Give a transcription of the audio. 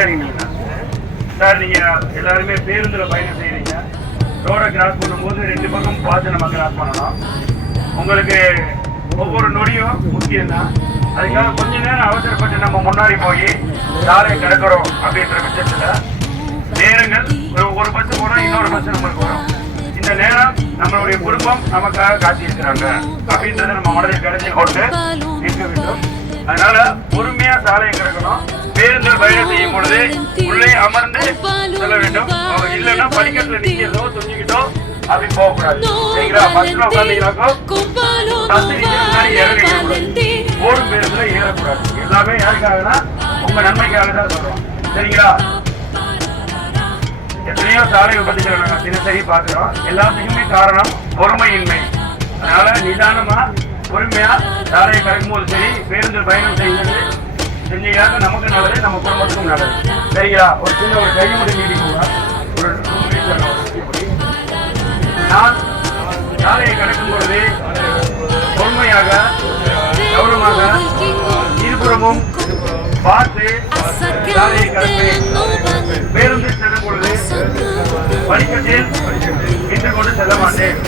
கீழே இறங்கிட்டீங்கன்னா சார் நீங்க எல்லாருமே பேருந்துல பயணம் செய்யறீங்க. ரோட கிராஸ் பண்ணும்போது 2 பக்கம் பார்த்து நம்ம கிராஸ் பண்ணணும். உங்களுக்கு ஒவ்வொரு நொடியும் முக்கியம் தான். அதுக்காக கொஞ்ச நேரம் அவசரப்பட்டு நம்ம முன்னாடி போய் சாலையை கிடக்கிறோம் அப்படின்ற பட்சத்துல நேரங்கள் ஒரு பஸ் போனா இன்னொரு பஸ் நம்மளுக்கு வரும். இந்த நேரம் நம்மளுடைய குடும்பம் நமக்காக காத்திருக்கிறாங்க அப்படின்றத நம்ம மனதில் கிடைச்சி கொண்டு இருக்க வேண்டும். அதனால பொறுமையா சாலையை கிடக்கணும். பேருந்து பயணம் செய்யும் பொழுது உள்ளே அமர்ந்து செல்ல வேண்டும். இல்லைன்னா படிக்கட்டுல நிக்கிறதோ துணிக்கிட்டோ அப்படி போகக்கூடாது. சரிங்களா? பஸ்ல உட்காந்தீங்கன்னாக்கோ பஸ் முன்னாடி இறங்கக்கூடாது. ஓடும் பேருந்துல ஏறக்கூடாது. எல்லாமே யாருக்காகனா உங்க நன்மைக்காக தான் சொல்றோம். சரிங்களா? எத்தனையோ சாலை விபத்துக்களை நாங்கள் தினசரி பார்க்கிறோம். எல்லாத்துக்குமே காரணம் பொறுமையின்மை. அதனால நிதானமா பொறுமையா சாலையை கடக்கும்போது சரி, பேருந்து பயணம் செஞ்சீங்கன்னா நமக்கு நல்லது, நம்ம குடும்பத்துக்கும் நல்லது. சரிங்களா? ஒரு சின்ன ஒரு கைமுறை நீடிக்கும் ஒரு நான் சாலையை கடக்கும் பொழுது பொறுமையாக கவனமாக இருபுறமும் பார்த்து சாலையை கடப்பேன். பேருந்து செல்லும் பொழுது படிக்கட்டில் நின்று கொண்டு செல்ல மாட்டேன்.